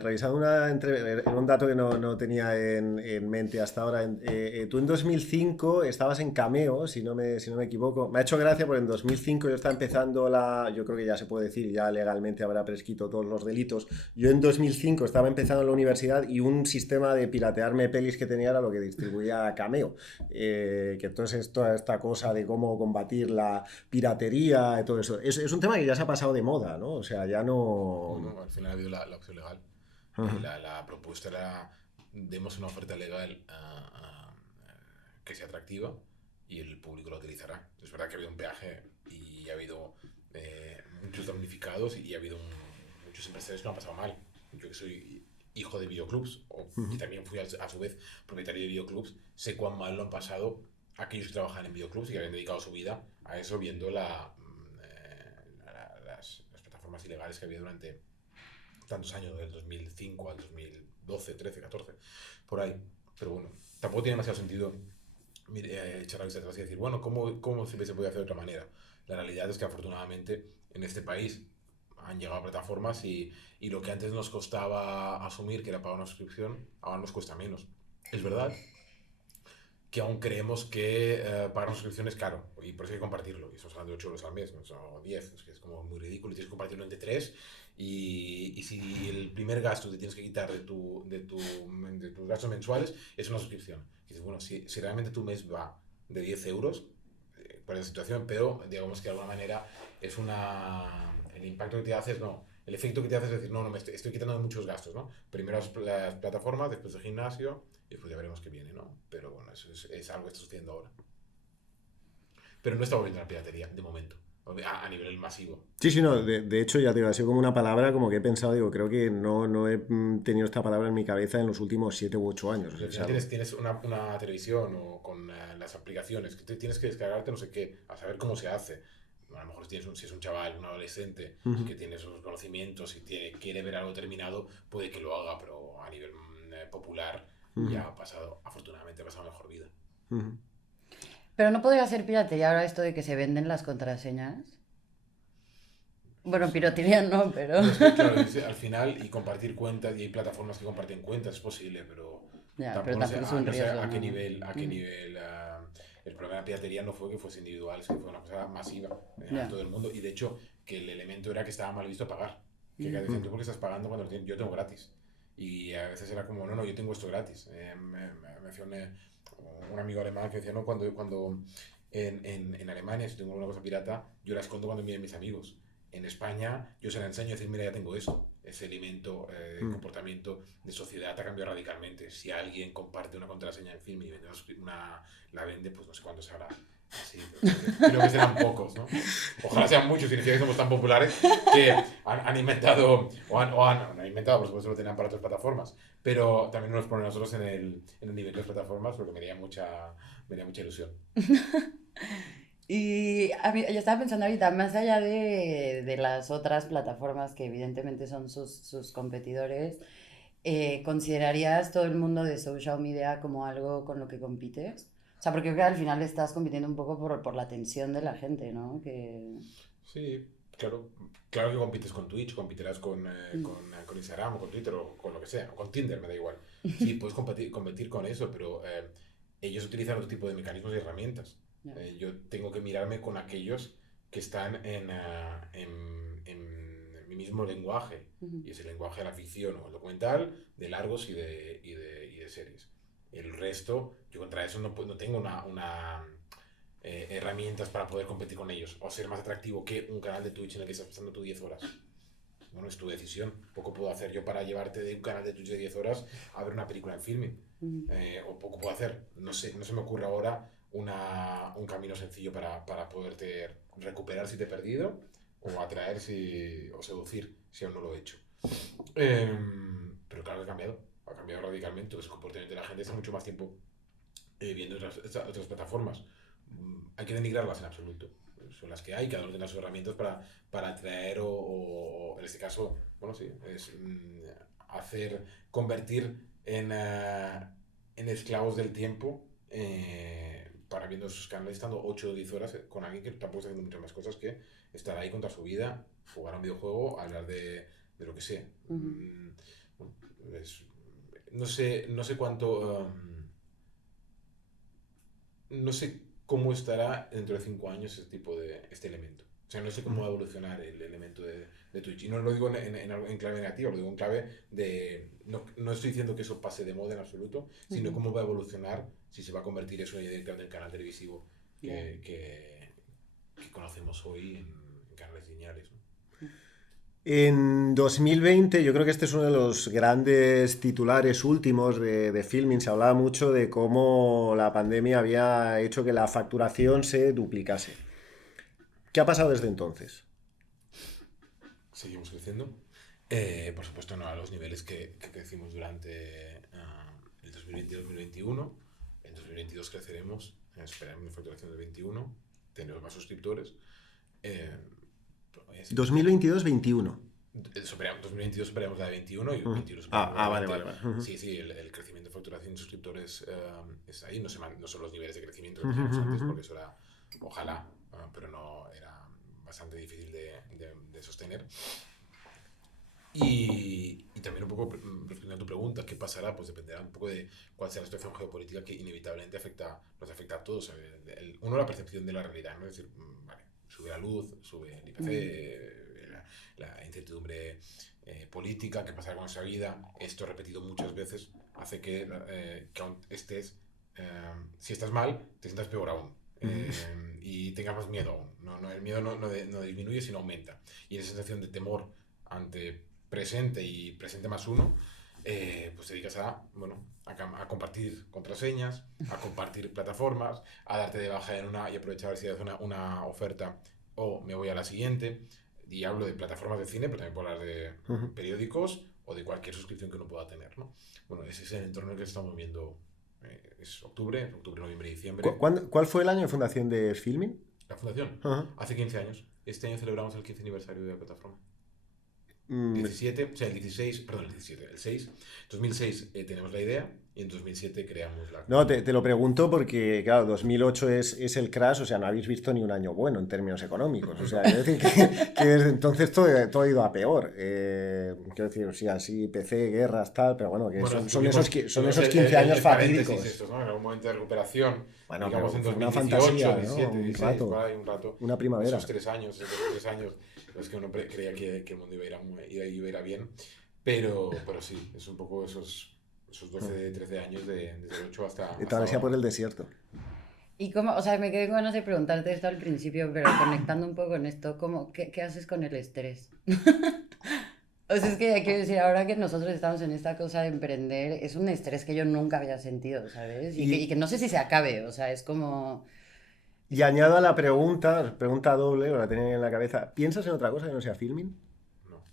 revisando un dato que no tenía en mente hasta ahora. Tú en 2005 estabas en Cameo, si no me equivoco. Me ha hecho gracia porque en 2005 yo estaba empezando yo creo que ya se puede decir, ya legalmente habrá prescrito todos los delitos. Yo en 2005 estaba empezando en la universidad y un sistema de piratearme pelis que tenía era lo que distribuía Cameo. Que entonces toda esta cosa de cómo combatir la piratería y todo eso. Es un tema que ya se ha pasado de moda, ¿no? O sea, ya no... Al final ha habido la opción legal. La propuesta era: demos una oferta legal que sea atractiva, y el público lo utilizará. Es verdad que ha habido un peaje y ha habido muchos damnificados y ha habido muchos empresarios que lo han pasado mal. Yo que soy hijo de videoclubs y también fui a su vez propietario de videoclubs, sé cuán mal lo han pasado aquellos que trabajan en videoclubs y que habían dedicado su vida a eso viendo las plataformas ilegales que había durante tantos años, del 2005 al 2012, 13, 14, por ahí. Pero bueno, tampoco tiene demasiado sentido echar la vista atrás y decir, bueno, ¿cómo se puede hacer de otra manera? La realidad es que afortunadamente en este país han llegado plataformas y lo que antes nos costaba asumir, que era pagar una suscripción, ahora nos cuesta menos. Es verdad que aún creemos que pagar una suscripción es caro y por eso hay que compartirlo. Y estamos hablando de 8 euros al mes, no son 10, es que es como muy ridículo y tienes que compartirlo entre 3. Y si el primer gasto que tienes que quitar de tus gastos mensuales es una suscripción. Y dices, bueno, si realmente tu mes va de 10 euros, por esa situación, pero digamos que de alguna manera es el impacto que te haces, no, el efecto que te hace es decir, no, me estoy quitando de muchos gastos, ¿no? Primero las plataformas, después el gimnasio, y después ya veremos qué viene, ¿no? Pero bueno, eso es algo que está sucediendo ahora. Pero no está volviendo a la piratería, de momento, a nivel masivo. Sí, no, de hecho ya te digo, ha sido como una palabra como que he pensado, digo, creo que no he tenido esta palabra en mi cabeza en los últimos 7 u 8 años. Al final tienes una televisión o con las aplicaciones que tienes que descargarte no sé qué, a saber cómo se hace. A lo mejor si es un chaval, un adolescente que tiene esos conocimientos y quiere ver algo terminado, puede que lo haga, pero a nivel popular ya ha pasado, afortunadamente ha pasado mejor vida. Pero no podría ser piratería ahora esto de que se venden las contraseñas. Bueno, piratería no, pero... No, es que, claro, al final, y compartir cuentas, y hay plataformas que comparten cuentas, es posible, pero Ya, tampoco, pero tampoco es un no sé riesgo, a qué ¿no? nivel, el problema de la piratería no fue que fuese individual, sino que fue una cosa masiva Ya. en todo el mundo, y de hecho, que el elemento era que estaba mal visto pagar. Que decían, ¿tú por qué estás pagando cuando yo tengo gratis? Y a veces era como, no, yo tengo esto gratis. Me hacía un amigo alemán que decía, no, cuando en Alemania, si tengo una cosa pirata, yo la escondo cuando miren mis amigos. En España, yo se la enseño y decir, mira, ya tengo eso. Ese elemento, comportamiento de sociedad ha cambiado radicalmente. Si alguien comparte una contraseña en film y vende la vende, pues no sé cuántos habrá. Sí, creo que serán pocos, ¿no? Ojalá sean muchos, significa que somos tan populares que han inventado, no han inventado, por supuesto lo tenían para otras plataformas, pero también nos ponen nosotros en el nivel de las plataformas, porque me haría mucha ilusión. Y a mí, yo estaba pensando ahorita, más allá de las otras plataformas que evidentemente son sus competidores, ¿considerarías todo el mundo de social media como algo con lo que compites? O sea, porque creo que al final estás compitiendo un poco por la atención de la gente, ¿no? Sí, claro que compites con Twitch, competirás con Instagram o con Twitter o con lo que sea, o con Tinder, me da igual. Sí, puedes competir con eso, pero ellos utilizan otro tipo de mecanismos y herramientas. Ya. Yo tengo que mirarme con aquellos que están en mi mismo lenguaje, y es el lenguaje de la ficción o el documental, de largos y de series. El resto, yo contra eso no tengo herramientas para poder competir con ellos o ser más atractivo que un canal de Twitch en el que estás pasando tú 10 horas. Bueno, es tu decisión. Poco puedo hacer yo para llevarte de un canal de Twitch de 10 horas a ver una película en filming. O poco puedo hacer. No se me ocurre ahora un camino sencillo para poderte recuperar si te he perdido o atraer o seducir si aún no lo he hecho. Pero claro que ha cambiado radicalmente. El comportamiento de la gente está mucho más tiempo viendo otras plataformas. Hay que denigrarlas en absoluto. Son las que hay, cada uno tiene sus herramientas para atraer o en este caso, bueno, sí, es convertir en esclavos del tiempo para viendo sus canales estando 8 o 10 horas con alguien que tampoco está haciendo muchas más cosas que estar ahí contra su vida, jugar a un videojuego, hablar de lo que sea. Bueno, no sé cuánto... no sé cómo estará dentro de 5 años este elemento. O sea, no sé cómo va a evolucionar el elemento de Twitch. Y no lo digo en clave negativa, lo digo en clave de... No estoy diciendo que eso pase de moda en absoluto, sino cómo va a evolucionar, si se va a convertir eso en el canal televisivo que conocemos hoy en canales lineales, ¿no? En 2020, yo creo que este es uno de los grandes titulares últimos de Filmin. Se hablaba mucho de cómo la pandemia había hecho que la facturación se duplicase. ¿Qué ha pasado desde entonces? Seguimos creciendo. Por supuesto, no a los niveles que crecimos durante el 2020-2021. En 2022 creceremos, esperamos una facturación de 21, tendremos más suscriptores. Eh, 2022-21. 2022 superamos la de 21 y Uh-huh. 21 superamos la de Vale, 20. vale, vale. Uh-huh. Sí, sí, el crecimiento de facturación de suscriptores es ahí. No son los niveles de crecimiento que Uh-huh, teníamos antes, uh-huh. porque eso era, ojalá, pero no era bastante difícil de sostener. Y también un poco respondiendo a tu pregunta, ¿qué pasará? Pues dependerá un poco de cuál sea la situación geopolítica que inevitablemente nos afecta a todos. Uno, la percepción de la realidad, ¿no? Es decir, vale, sube la luz, sube el IPC, la incertidumbre política, qué pasará con esa vida. Esto repetido muchas veces hace que aún estés, si estás mal, te sientas peor aún. Y tengas más miedo aún. El miedo no disminuye, sino aumenta. Y esa sensación de temor ante presente y presente más uno, pues te dedicas a compartir contraseñas, a compartir plataformas, a darte de baja en una y aprovechar a ver si haces una oferta o me voy a la siguiente. Y hablo de plataformas de cine, pero también puedo hablar de periódicos o de cualquier suscripción que uno pueda tener, ¿no? Bueno, ese es el entorno en el que estamos viendo. Es octubre, noviembre, diciembre. ¿Cuál fue el año de fundación de Filmin? La fundación, hace 15 años. Este año celebramos el 15 aniversario de la plataforma. 17, o sea, el 16, perdón, el 17, el 6. 2006 tenemos la idea y en 2007 creamos la... No, te lo pregunto porque, claro, 2008 es el crash, o sea, no habéis visto ni un año bueno en términos económicos. O sea, quiero decir que desde entonces todo ha ido a peor. Quiero decir, sí, así, PC, guerras, tal, pero bueno, que son esos 15 años fatídicos. Estos, ¿no? En algún momento de recuperación, Bueno, digamos en 2018, una fantasía, 17, ¿no? 16, Un un rato. una primavera. Esos 3 años, los que uno creía que el mundo iba a ir a bien. Pero sí, es un poco esos 12, 13 años desde el 8 hasta... De travesía por el desierto. Y cómo, o sea, me quedé con ganas de preguntarte esto al principio, pero conectando un poco con esto, ¿qué haces con el estrés? O sea, es que ya quiero decir, ahora que nosotros estamos en esta cosa de emprender, es un estrés que yo nunca había sentido, ¿sabes? Y que no sé si se acabe, o sea, es como... Y añado a la pregunta doble, o la tenía en la cabeza, ¿piensas en otra cosa que no sea filming? No.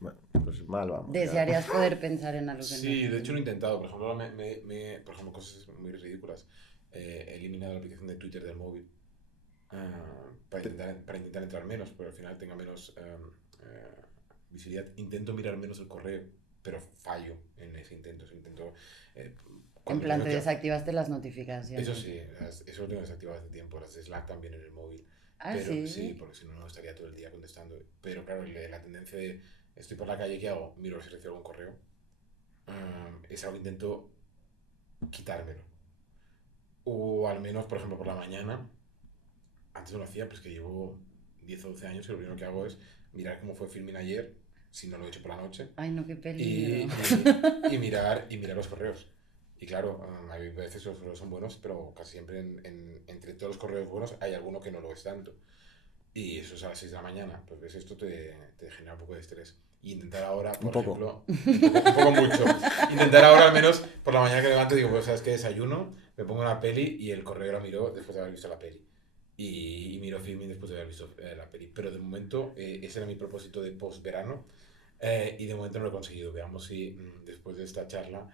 Bueno, pues mal vamos. ¿Desearías poder pensar en algo que no? Sí, de hecho lo he intentado. Por ejemplo, por ejemplo, cosas muy ridículas. He eliminado la aplicación de Twitter del móvil para intentar entrar menos, pero al final tenga menos visibilidad. Intento mirar menos el correo, pero fallo en ese intento. En plan, te desactivaste las notificaciones. Eso sí, eso lo tengo desactivado hace tiempo. Las de Slack también en el móvil. Ah, Pero sí. porque si no, no estaría todo el día contestando. Pero claro, la tendencia de estoy por la calle, ¿qué hago? Miro si recibo algún correo. Es algo que intento quitármelo. O al menos, por ejemplo, por la mañana. Antes no lo hacía, pues que llevo 10 o 12 años y lo primero que hago es mirar cómo fue Filmin ayer, si no lo he hecho por la noche. Ay, no, qué Y, peligro. y mirar los correos. Y claro, hay veces los correos son buenos, pero casi siempre entre todos los correos buenos hay alguno que no lo es tanto. Y eso es a las 6 de la mañana. Pues ves, esto te genera un poco de estrés. Y intentar ahora, por ejemplo, un poco mucho. Intentar ahora al menos por la mañana que me levanto digo, pues sabes qué, desayuno, me pongo una peli y el correo lo miro después de haber visto la peli. Y miro filming después de haber visto la peli. Pero de momento ese era mi propósito de post-verano. Y de momento no lo he conseguido. Veamos si después de esta charla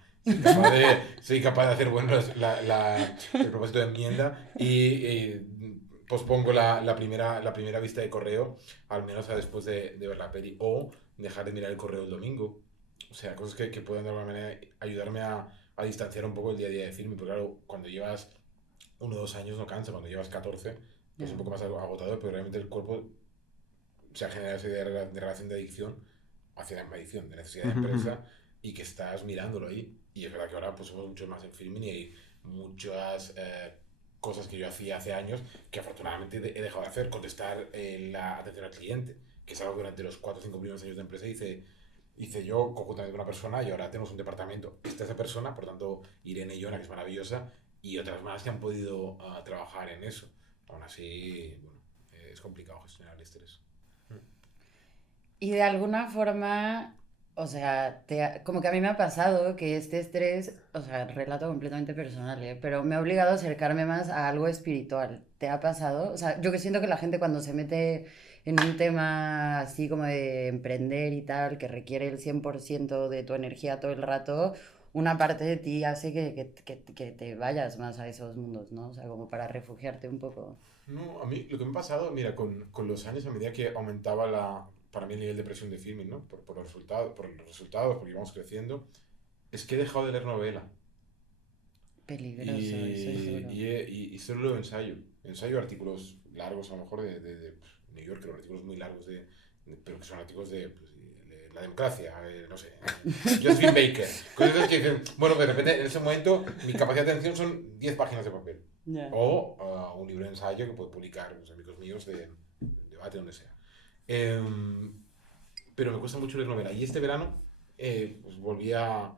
soy capaz de hacer bueno el propósito de enmienda y pospongo la primera vista de correo, al menos a después de ver la peli, o dejar de mirar el correo el domingo. O sea, cosas que pueden de alguna manera ayudarme a distanciar un poco el día a día de filming, porque claro, cuando llevas 1 o 2 años no cansa, cuando llevas 14 pues un poco más agotado, pero realmente el cuerpo se ha generado esa idea de relación de adicción hacia la adicción, de necesidad de empresa, y que estás mirándolo ahí. Y es verdad que ahora pues somos mucho más en filming y hay muchas cosas que yo hacía hace años que afortunadamente he dejado de hacer, contestar la atención al cliente, que es algo que durante los 4 o 5 primeros años de empresa hice yo conjuntamente con una persona y ahora tenemos un departamento. Está esa persona, por tanto Irene y Yona, que es maravillosa, y otras más que han podido trabajar en eso. Aún así, bueno, es complicado gestionar el estrés. Y de alguna forma, o sea, como que a mí me ha pasado que este estrés, o sea, relato completamente personal, ¿eh? Pero me ha obligado a acercarme más a algo espiritual. ¿Te ha pasado? O sea, yo que siento que la gente cuando se mete en un tema así como de emprender y tal, que requiere el 100% de tu energía todo el rato, una parte de ti hace que te vayas más a esos mundos, ¿no? O sea, como para refugiarte un poco. No, a mí lo que me ha pasado, mira, con los años, a medida que aumentaba para mí el nivel de presión de filming, ¿no? Por los resultados, porque íbamos creciendo, es que he dejado de leer novela. Peligroso, eso es duro. Y solo leo ensayo. Ensayo artículos largos, a lo mejor de, pues, New York, artículos muy largos, pero que son artículos pues, de la democracia, no sé, Josephine Baker. Cosas que dicen, bueno, de repente en ese momento mi capacidad de atención son 10 páginas de papel. Ya. O un libro de ensayo que puedo publicar los amigos míos de debate, donde sea. Em, pero me cuesta mucho leer novela. Y este verano pues volví a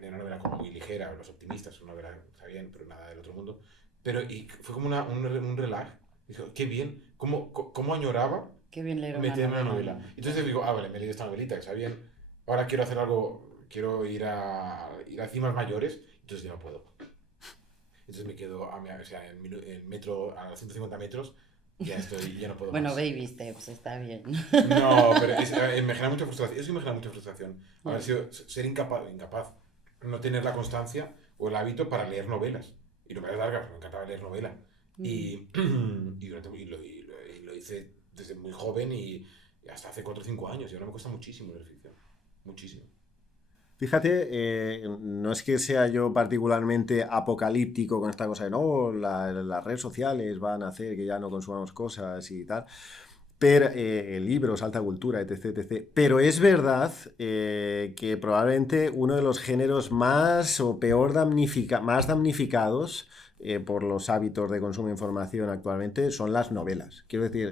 leer una novela como muy ligera, Los Optimistas, una novela, está bien, pero nada del otro mundo. Pero y fue como un relax. Dijo, qué bien, cómo añoraba Qué bien leer una meterme en una novela. novela. Entonces digo, vale, me he leído esta novelita, que está bien. Ahora quiero hacer algo, quiero ir a cimas mayores, entonces ya no puedo. Entonces me quedo o sea, en metro a 150 metros, ya no puedo Bueno, más. baby steps, está bien. No, pero me genera mucha frustración. Eso sí me genera mucha frustración. Haber Ya. sido, ser incapaz, no tener la constancia o el hábito para leer novelas. Y novelas largas, me encantaba leer novela. Mm. Y, y lo hice desde muy joven y hasta hace 4 o 5 años. Y ahora me cuesta muchísimo leer ficción. Muchísimo. Fíjate, no es que sea yo particularmente apocalíptico con esta cosa de no, las redes sociales van a hacer que ya no consumamos cosas y tal, pero libros, alta cultura, etc, etc. Pero es verdad que probablemente uno de los géneros más o peor más damnificados por los hábitos de consumo de información actualmente son las novelas. Quiero decir,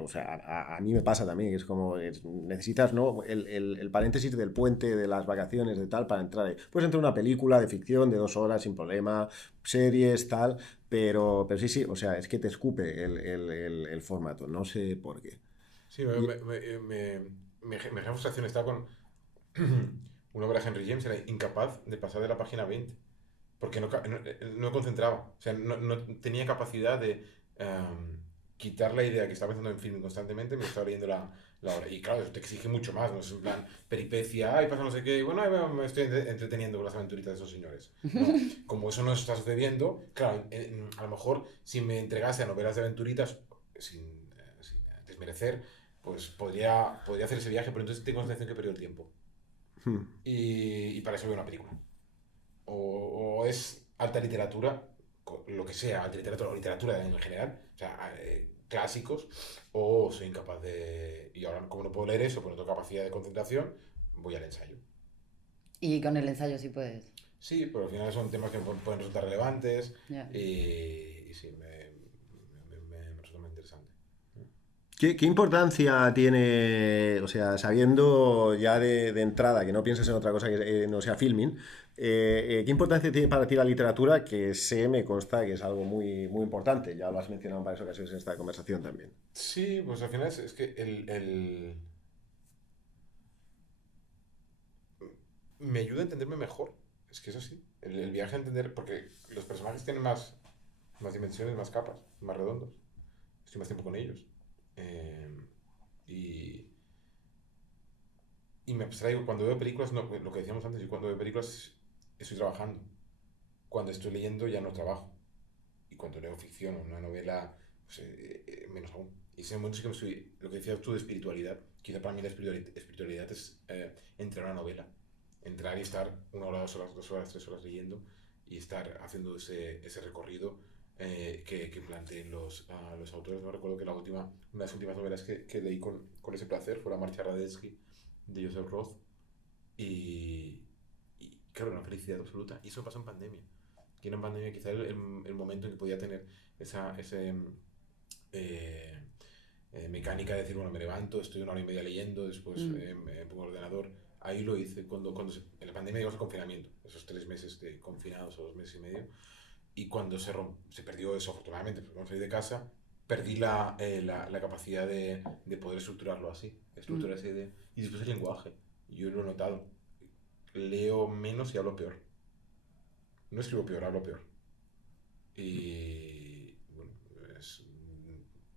o sea, a mí me pasa también, que es como necesitas, ¿no? El paréntesis del puente, de las vacaciones, de tal, para entrar ahí. Puedes entrar en una película de ficción de 2 horas sin problema, series, tal, pero sí, sí, o sea, es que te escupe el formato, no sé por qué. Sí, Y, me genera frustración. Estaba con una obra de Henry James, era incapaz de pasar de la página 20 porque no me concentraba. O sea, no tenía capacidad de quitar la idea que estaba pensando en film constantemente, me estaba leyendo la obra. Y claro, eso te exige mucho más, no es en plan peripecia, ay, pasa no sé qué, y bueno, me estoy entreteniendo con las aventuritas de esos señores. No, como eso no está sucediendo, claro, a lo mejor si me entregase a novelas de aventuritas, sin desmerecer, pues podría hacer ese viaje, pero entonces tengo la sensación que he perdido el tiempo. hmm. Y para eso veo una película. O es alta literatura, lo que sea, alta literatura o literatura en general, o sea, clásicos, o soy incapaz de... Y ahora, como no puedo leer eso, pues no tengo capacidad de concentración, voy al ensayo. Y con el ensayo sí puedes. Sí, pero al final son temas que pueden resultar relevantes Ya. y sí, me resulta muy interesante. ¿Qué importancia tiene, o sea, sabiendo ya de entrada que no piensas en otra cosa que no sea filming, qué importancia tiene para ti la literatura? Que sé, me consta que es algo muy, muy importante, ya lo has mencionado en varias ocasiones en esta conversación también. Sí, pues al final es que me ayuda a entenderme mejor. Es que es así. El viaje a entender, porque los personajes tienen más dimensiones, más capas, más redondos. Estoy más tiempo con ellos. Eh, y, y me abstraigo. Cuando veo películas, no, lo que decíamos antes, yo cuando veo películas estoy trabajando. Cuando estoy leyendo ya no trabajo. Y cuando leo ficción o una novela, pues, menos aún. Y ese momento sí que lo que decías tú de espiritualidad, quizá para mí la espiritualidad es entrar a una novela. Entrar y estar 1 hora, 2 horas, 2 horas, 3 horas leyendo y estar haciendo ese recorrido que planteen los autores. No recuerdo que una de las últimas novelas que leí con ese placer fue La Marcha Radetzky de Joseph Roth. Y, y claro, una felicidad absoluta. Y eso pasó en pandemia. Que en pandemia quizá el momento en que podía tener ese eh, mecánica de decir, bueno, me levanto, estoy 1 hora y media leyendo, después Mm. me pongo el ordenador. Ahí lo hice en la pandemia, digamos, el confinamiento, esos 3 meses de confinados o 2 meses y medio. Y cuando se perdió eso, afortunadamente, pues no salí de casa, perdí la capacidad de poder estructurarlo así, estructurar esa idea. Y después el lenguaje, yo lo he notado. Leo menos y hablo peor. No escribo peor, hablo peor. Y bueno,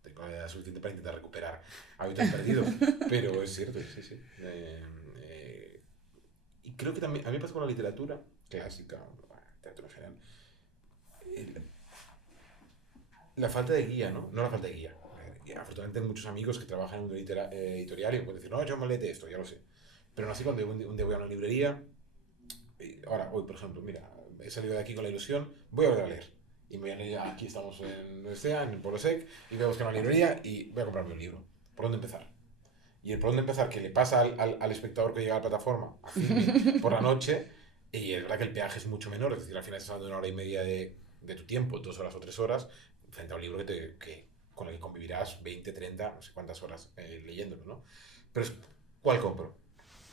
tengo la edad suficiente para intentar recuperar hábitos perdidos, pero es cierto, sí. Y creo que también, a mí me pasa con la literatura clásica, literatura en general, la falta de guía, ¿no? No la falta de guía. Afortunadamente hay muchos amigos que trabajan en un editorial y pueden decir, no, yo me léete esto, ya lo sé. Pero no así cuando un día voy a una librería, hoy por ejemplo, mira, he salido de aquí con la ilusión, voy a volver a leer. Y me voy a leer, aquí estamos en el Polo Sec, y voy a buscar una librería y voy a comprarme un libro. ¿Por dónde empezar? Y el por dónde empezar que le pasa al espectador que llega a la plataforma a Filmin por la noche, y es verdad que el peaje es mucho menor, es decir, al final estás hablando de 1 hora y media de tu tiempo, 2 horas o 3 horas, frente a un libro con el que convivirás 20, 30, no sé cuántas horas leyéndolo, ¿no? Pero ¿cuál compro?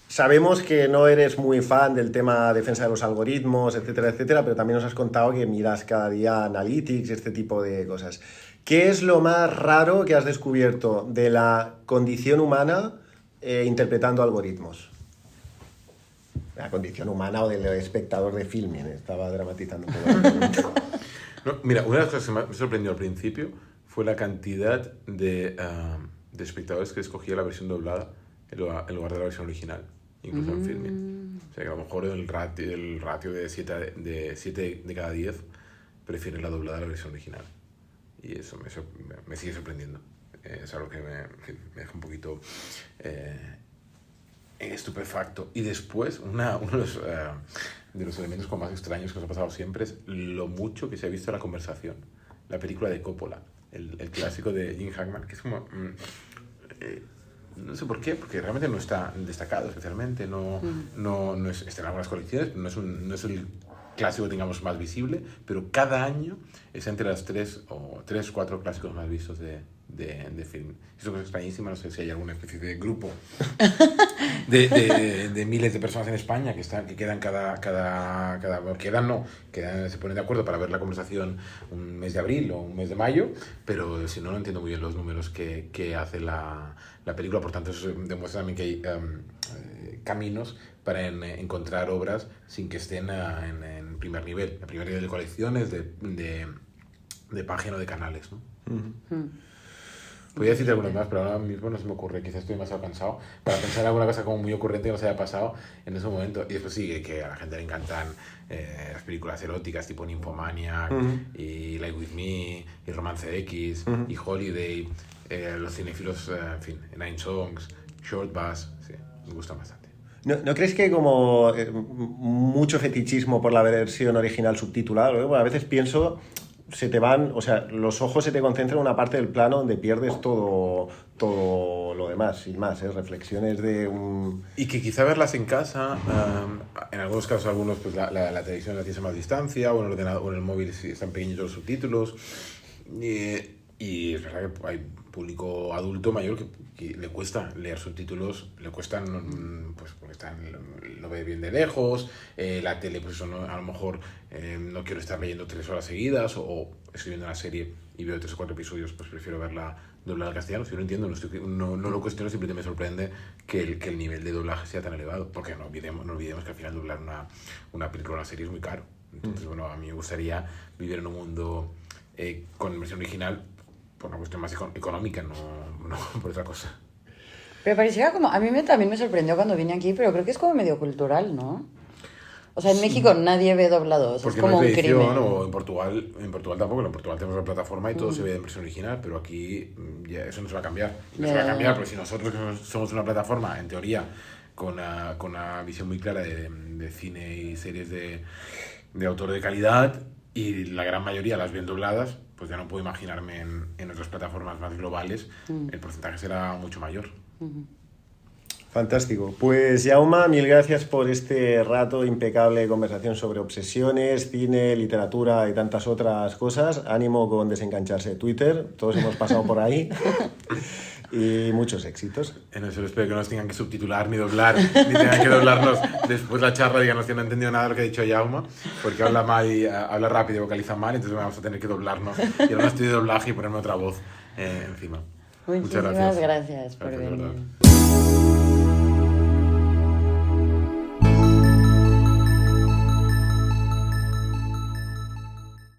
Sabemos que no eres muy fan del tema defensa de los algoritmos, etcétera, etcétera, pero también nos has contado que miras cada día Analytics, este tipo de cosas. ¿Qué es lo más raro que has descubierto de la condición humana interpretando algoritmos? La condición humana o del espectador de Filmin, estaba dramatizando un poco. No, mira, una de las cosas que me sorprendió al principio fue la cantidad de espectadores que escogía la versión doblada en lugar de la versión original, incluso en Filmin. O sea, que a lo mejor el ratio de 7 de cada 10 prefieren la doblada a la versión original. Y eso me sigue sorprendiendo. Es algo que me deja un poquito estupefacto. Y después, uno de los elementos como más extraños que nos ha pasado siempre es lo mucho que se ha visto la conversación. La película de Coppola, el clásico de Jim Hackman, que es como... no sé por qué, porque realmente no está destacado especialmente, no está en algunas colecciones, no es el clásico, digamos, más visible, pero cada año es entre las 4 clásicos más vistos de film. Es una cosa extrañísima, no sé si hay alguna especie de grupo de miles de personas en España que quedan se ponen de acuerdo para ver la conversación un mes de abril o un mes de mayo, pero si no entiendo muy bien los números que hace la película. Por tanto, eso demuestra también que hay caminos para encontrar obras sin que estén en primer nivel de colecciones, de página o de canales, ¿no? Podría decirte algunas más, pero ahora mismo no se me ocurre. Quizás estoy demasiado cansado para pensar en alguna cosa como muy ocurrente que nos haya pasado en ese momento. Y después sí, que a la gente le encantan las películas eróticas tipo Nymphomaniac, y Lie With Me, y Romance X, y Holiday, los cinéfilos, en fin, Nine Songs, Short Bus, sí, me gustan bastante. ¿No crees que hay como mucho fetichismo por la versión original subtitulada? Bueno, a veces pienso, se te van, o sea, los ojos se te concentran en una parte del plano donde pierdes todo lo demás, sin más, reflexiones de un... Y que quizá verlas en casa, en algunos casos, pues la televisión la tienes a más distancia, o en el ordenador, o en el móvil si están pequeños los subtítulos, y es verdad que hay público adulto mayor que le cuesta leer subtítulos, le cuestan, pues porque lo ve bien de lejos, la tele, pues eso no, a lo mejor no quiero estar leyendo 3 horas seguidas, o estoy viendo una serie y veo 3 o 4 episodios, pues prefiero verla doblada al castellano. Si yo no entiendo, no lo cuestiono, simplemente me sorprende que el nivel de doblaje sea tan elevado, porque no olvidemos que al final doblar una película o una serie es muy caro. Entonces, bueno, a mí me gustaría vivir en un mundo con versión original por una cuestión más económica, no por otra cosa. Pero parecía como... A mí también me sorprendió cuando vine aquí, pero creo que es como medio cultural, ¿no? O sea, en México nadie ve doblados, es como un crimen. O en Portugal tampoco, en Portugal tenemos la plataforma y todo se ve en versión original, pero aquí ya eso no se va a cambiar. No se va a cambiar, porque si nosotros somos una plataforma, en teoría, con una visión muy clara de cine y series de autor de calidad, y la gran mayoría las ven dobladas, pues ya no puedo imaginarme en otras plataformas más globales, el porcentaje será mucho mayor. Fantástico. Pues Jaume, mil gracias por este rato impecable de conversación sobre obsesiones, cine, literatura y tantas otras cosas. Ánimo con desengancharse de Twitter, todos hemos pasado por ahí. y muchos éxitos. En eso espero que no nos tengan que subtitular ni doblar, ni tengan que doblarnos después la charla, díganos que no he entendido nada de lo que ha dicho Jaume, porque habla mal y habla rápido y vocaliza mal, entonces vamos a tener que doblarnos. Y ahora estoy de doblaje y ponerme otra voz encima. Muchísimas Muchas gracias por de venir. verdad.